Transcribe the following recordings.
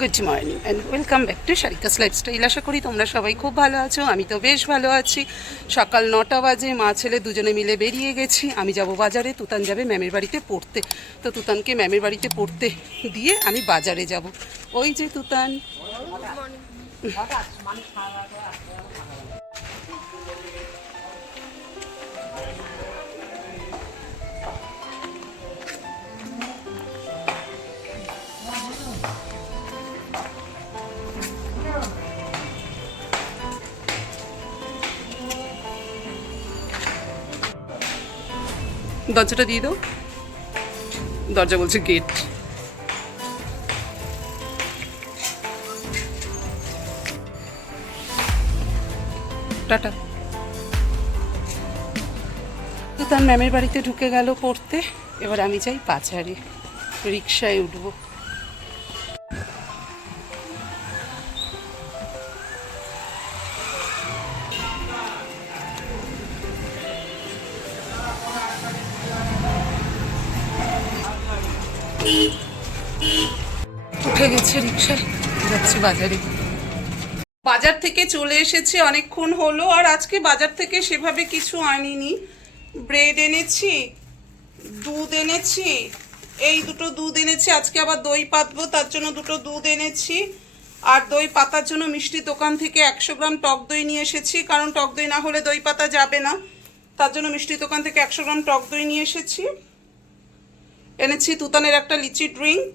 Good morning and welcome back to Sarika's lifestyle. আশা করি তোমরা সবাই খুব ভালো আছো। আমি তো বেশ ভালো আছি। সকাল 9টা বাজে, মা ছেলে দুজনে মিলে বেরিয়ে গেছি। আমি যাব বাজারে, তুতান যাবে ম্যামের বাড়িতে পড়তে। তো তুতানকে ম্যামের বাড়িতে পড়তে দিয়ে আমি বাজারে যাব। ওই যে তুতান। দরজাটা দিয়ে দাও। দরজা বলছে গেট। টাটা। তো তার ম্যামের বাড়িতে ঢুকে গেল পড়তে। এবার আমি যাই বাজারে, রিক্সায় উঠবো। উঠে গেছে রিক্সায়, যাচ্ছি বাজারে। বাজার থেকে চলে এসেছি, অনেকক্ষণ হলো। আর আজকে বাজার থেকে সেভাবে কিছু আনিনি। ব্রেড এনেছি, দুধ এনেছি, এই দুটো দুধ এনেছি। আজকে আবার দই পাতবো, তার জন্য দুটো দুধ এনেছি। আর দই পাতার জন্য মিষ্টি দোকান থেকে 100 গ্রাম টক দই নিয়ে এসেছি, কারণ টক দই না হলে দই পাতা যাবে না। তার জন্য মিষ্টি দোকান থেকে 100 গ্রাম টক দই নিয়ে এসেছি। এনেছি তুতানের একটা লিচি ড্রিঙ্ক,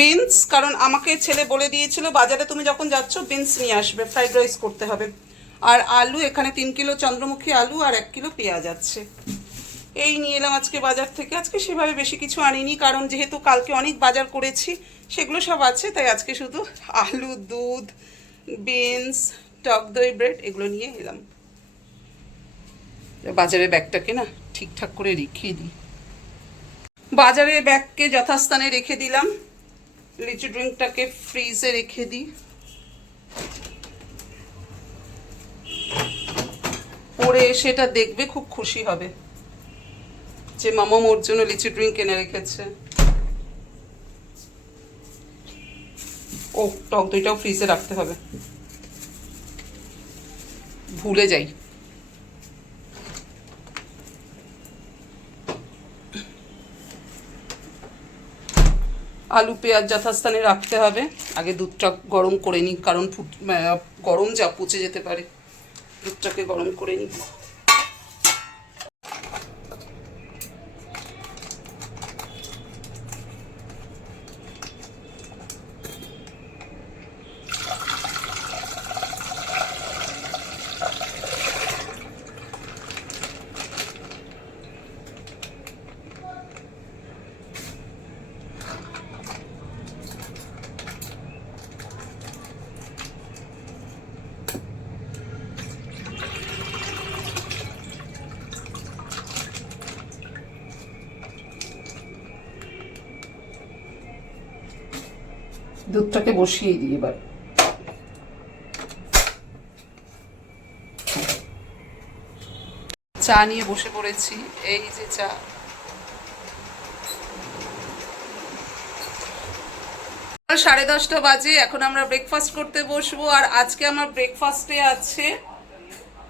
বিনস, কারণ আমাকে ছেলে বলে দিয়েছিল বাজারে তুমি যখন যাচ্ছ বিনস নিয়ে আসবে, ফ্রাইড রাইস করতে হবে। আর আলু, এখানে 3 কিলো চন্দ্রমুখী আলু আর 1 কিলো পেঁয়াজ আছে। এই নিয়ে এলাম আজকে বাজার থেকে। আজকে সেভাবে বেশি কিছু আনিনি, কারণ যেহেতু কালকে অনেক বাজার করেছি সেগুলো সব আছে, তাই আজকে শুধু আলু, দুধ, বিনস, টক দই, ব্রেড এগুলো নিয়ে এলাম। বাজারের ব্যাগটাকে না ঠিকঠাক করে রেখে দিই। বাজারের ব্যাগকে যথাস্থানে রেখে দিলাম। লিচু ড্রিঙ্কটাকে ফ্রিজে রেখে দিই। পরে সেটা দেখবে, খুব খুশি হবে যে মামা ওর জন্য লিচু ড্রিঙ্ক এনে রেখেছে। ও টক দইটাও ফ্রিজে রাখতে হবে, ভুলে যাই। আলু পেঁয়াজ যথাস্থানে রাখতে হবে। আগে দুধটা গরম করে নিই, কারণ গরম যা পচে যেতে পারে। দুধটাকে গরম করে নিই। দুধটাকে বসিয়ে দিই এবার। চা নিয়ে বসে পড়েছি, এই যে চা। সাড়ে 10টা বাজে, এখন আমরা ব্রেকফাস্ট করতে বসবো। আর আজকে আমার ব্রেকফাস্টে আছে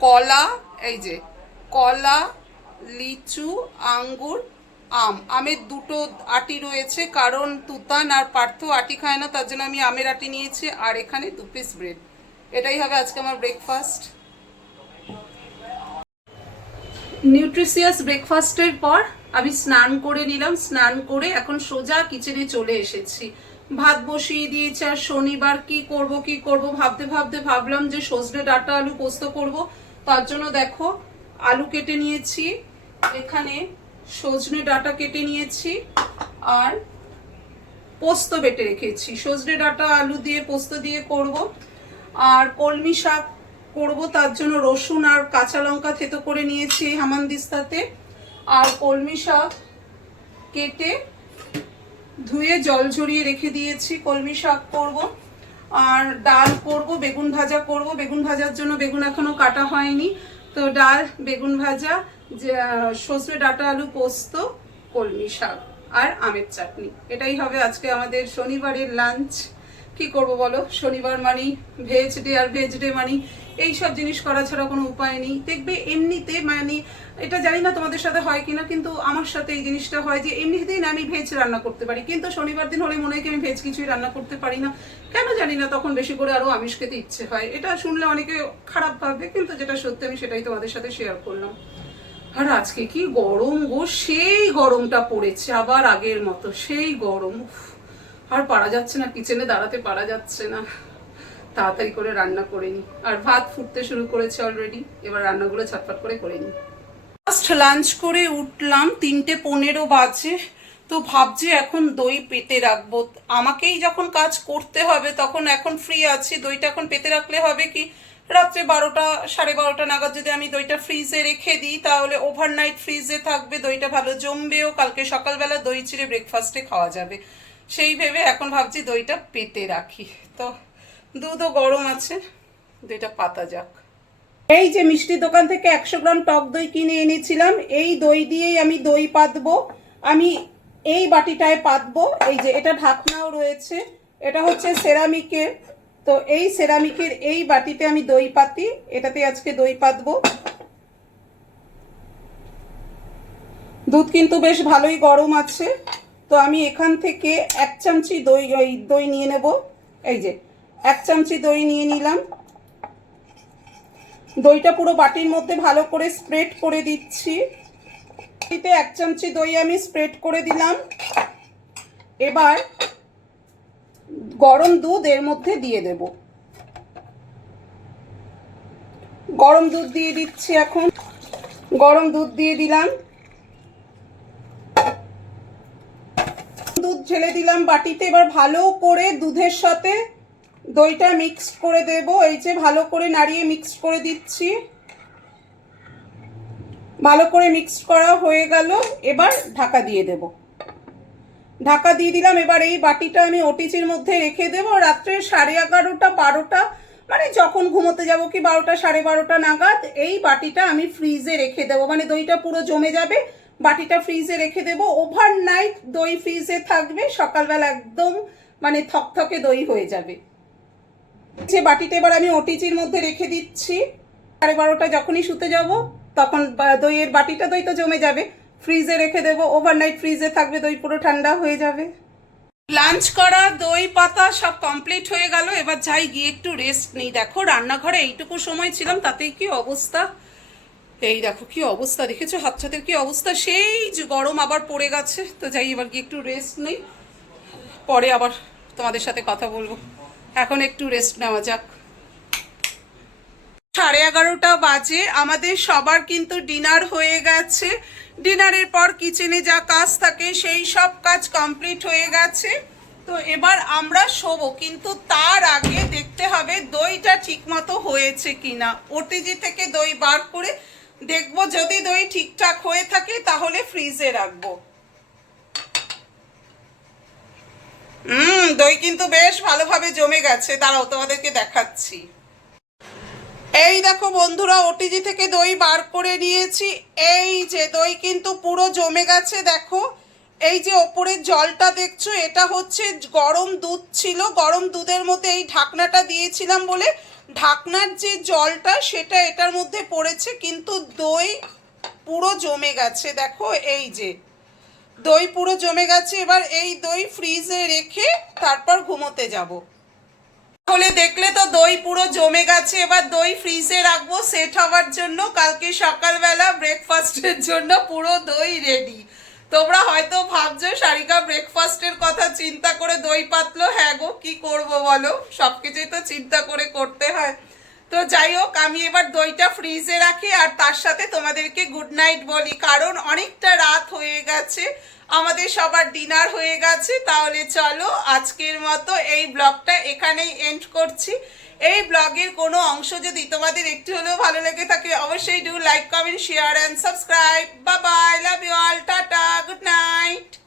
কলা, এই যে কলা, লিচু, আঙ্গুর, আম। আমের দুটো আটি রয়েছে, কারণ তুতান আর পার্থ আটি খায় না, তার জন্য আমি আমের আটি নিয়েছি। আর এখানে 2 পিস ব্রেড। এটাই হবে আজকে আমার ব্রেকফাস্ট। নিউট্রিশিয়াস ব্রেকফাস্টের পর আমি স্নান করে নিলাম। স্নান করে এখন সোজা কিচেনে চলে এসেছি। ভাত বসিয়ে দিয়েছি। আর শনিবার কি করব ভাবতে ভাবতে ভাবলাম যে সজনে ডাঁটা আলু পোস্ত করব। তার জন্য দেখো আলু কেটে নিয়েছি, এখানে সজনে ডাঁটা কেটে নিয়েছি, আর পোস্ত বেটে রেখেছি। সজনে ডাঁটা আলু দিয়ে পোস্ত দিয়ে করব। আর কলমি শাক করব, তার জন্য রসুন আর কাঁচা লঙ্কা থেতো করে নিয়েছি হামানদিস্তাতে। আর কলমি শাক কেটে ধুয়ে জল ঝরিয়ে রেখে দিয়েছি, কলমি শাক করব। আর ডাল করব, বেগুন ভাজা করব। বেগুন ভাজার জন্য বেগুন এখনো কাটা হয়নি, তো ডাল, বেগুন ভাজা, সজনে ডাঁটা আলু পোস্ত, কলমি শাক। আর আমের চাটনি। এটাই হবে আজকে আমাদের শনিবারের লাঞ্চ। কি করব বলো, শনিবার মানি ভেজ ডে, আর ভেজ ডে মানি এইসব জিনিস করা ছাড়া কোনো উপায় নেই। দেখবে এমনিতে মানে এটা জানি না তোমাদের সাথে হয় কিনা, কিন্তু আমার সাথে এই জিনিসটা হয় যে এমনিতেই না আমি ভেজ রান্না করতে পারি, কিন্তু শনিবার দিন হলে মনে হয় কি আমি ভেজ কিছুই রান্না করতে পারি না, কেন জানি না, তখন বেশি করে আরো আমিষ খেতে ইচ্ছে হয়। এটা শুনলে অনেকে খারাপ ভাববে, কিন্তু যেটা সত্যি আমি সেটাই তোমাদের সাথে শেয়ার করলাম। আর আজকে কি গরম গো, সেই গরমটা পড়েছে আবার আগের মতো, সেই গরম। আর পারা যাচ্ছে না, কিচেনে দাঁড়াতে পারা যাচ্ছে না। তাড়াতাড়ি করে রান্না করে নি, আর ভাত ফুটতে শুরু করেছে অলরেডি, এবার রান্নাগুলো ছটফট করে নি। ফার্স্ট লাঞ্চ করে উঠলাম, 3:15 বাজে। তো ভাবছি এখন দই পেতে রাখবো, আমাকেই যখন কাজ করতে হবে তখন এখন ফ্রি আছি, দইটা এখন পেতে রাখলে হবে কি রাত্রে 12টা 12:30 নাগাদ যদি আমি দইটা ফ্রিজে রেখে দিই তাহলে ওভারনাইট ফ্রিজে থাকবে, দইটা ভালো জমবেও, কালকে সকালবেলা দই চিড়ে ব্রেকফাস্টে খাওয়া যাবে। সেই ভেবে এখন ভাবছি দইটা পেতে রাখি। তো দুধও গরম আছে, দইটা পাতা যাক। এই যে মিষ্টির দোকান থেকে 100 গ্রাম টক দই কিনে এনেছিলাম, এই দই দিয়েই আমি দই পাতবো। আমি এই বাটিটায় পাতবো, এই যে এটা ঢাকনাও রয়েছে, এটা হচ্ছে সেরামিকের। তো এই সেরামিকের এই বাটিতে আমি দই পাতি, এটাতে আজকে দই পাতবো। দুধ কিন্তু বেশ ভালোই গরম আছে। তো আমি এখান থেকে 1 চামচি দই নিয়ে নেব। এই যে 1 চামচি দই নিয়ে নিলাম। দইটা পুরো বাটির মধ্যে ভালো করে স্প্রেড করে দিচ্ছি। 1 চামচি দই আমি স্প্রেড করে দিলাম। এবার গরম দুধ এর মধ্যে দিয়ে দেব। গরম দুধ দিয়ে দিচ্ছি এখন। গরম দুধ দিয়ে দিলাম, দুধ ঢেলে দিলাম বাটিতে। এবার ভালো করে দুধের সাথে দইটা মিক্স করে দেব। এই যে ভালো করে নাড়িয়ে মিক্স করে দিচ্ছি। ভালো করে মিক্স করা হয়ে গেল, এবার ঢাকা দিয়ে দেব। ঢাকা দিয়ে দিলাম। এবার এই বাটিটা আমি ওটিজির মধ্যে রেখে দেব রাত্রে 11:30 12টা, মানে যখন ঘুমোতে যাব কি 12টা 12:30 নাগাদ এই বাটিটা আমি ফ্রিজে রেখে দেবো, মানে দইটা পুরো জমে যাবে। বাটিটা ফ্রিজে রেখে দেবো, ওভারনাইট দই ফ্রিজে থাকবে, সকালবেলা একদম মানে থকথকে দই হয়ে যাবে। যে বাটিটা এবার আমি ওটিজির মধ্যে রেখে দিচ্ছি। 12:30 যখনই শুতে যাব তখন দইয়ের বাটিটা, দই তো জমে যাবে, ফ্রিজে রেখে দেবো, ওভারনাইট ফ্রিজে থাকবে, দই পুরো ঠান্ডা হয়ে যাবে। লাঞ্চ করা দই পাতা সব কমপ্লিট হয়ে গেল, এবার যাই গিয়ে একটু রেস্ট নেই। দেখো রান্নাঘরে এইটুকু সময় ছিলাম, তাতেই কি অবস্থা, এই দেখো কি অবস্থা, দেখেছো হাত ছাতের কি অবস্থা, সেই যে গরম আবার পড়ে গেছে। তো যাই এবার গিয়ে একটু রেস্ট নেই, পরে আবার তোমাদের সাথে কথা বলবো। এখন একটু রেস্ট নেওয়া যাক। 11:30 বাজে, আমাদের সবার কিন্তু ডিনার হয়ে গেছে। ডিনারের পর কিচেনে যা কাজ থাকে সেই সব কাজ কমপ্লিট হয়ে গেছে। তো এবার আমরা শোবো, কিন্তু তার আগে দেখতে হবে দইটা ঠিকমতো হয়েছে কিনা। ওটিজি থেকে দই বার করে দেখবো, যদি দই ঠিকঠাক হয়ে থাকে তাহলে ফ্রিজে রাখবো। দই কিন্তু বেশ ভালোভাবে জমে গেছে, দাঁড়াও তোমাদেরকে দেখাচ্ছি। এই দেখো বন্ধুরা, ওটিজি থেকে দই বার করে নিয়েছি। এই যে দই কিন্তু পুরো জমে গেছে, দেখো এই যে ওপরের জলটা দেখছো, এটা হচ্ছে গরম দুধ ছিল। গরম দুধের মধ্যে এই ঢাকনাটা দিয়েছিলাম বলে ঢাকনার যে জলটা সেটা এটার মধ্যে পড়েছে, কিন্তু দই পুরো জমে গেছে। দেখো এই যে দই পুরো জমে গেছে। এবার এই দই ফ্রিজে রেখে তারপর ঘুমোতে যাব। তাহলে দেখলে তো দই পুরো জমে গেছে, এবার দই ফ্রিজে রাখবো সেট হওয়ার জন্য। কালকে সকালবেলা ব্রেকফাস্টের জন্য পুরো দই রেডি। তোমরা হয়তো ভাবছো সারিকা ব্রেকফাস্টের কথা চিন্তা করে দই পাতলো, হ্যাঁ গো কি করবো বলো, সবকিছুই তো চিন্তা করে করতে হয়। তো যাই হোক, আমি এবার দইটা ফ্রিজে রাখি আর তার সাথে তোমাদেরকে গুড নাইট বলি, কারণ অনেকটা রাত হয়ে গেছে, আমাদের সবার ডিনার হয়ে গেছে। তাহলে চলো আজকের মতো এই ব্লগটা এখানেই এন্ড করছি। এই ব্লগের কোনো অংশ যদি তোমাদের একটু হলেও ভালো লেগে থাকে অবশ্যই do like comment share and subscribe. Bye bye, love you all, টাটা, গুড নাইট।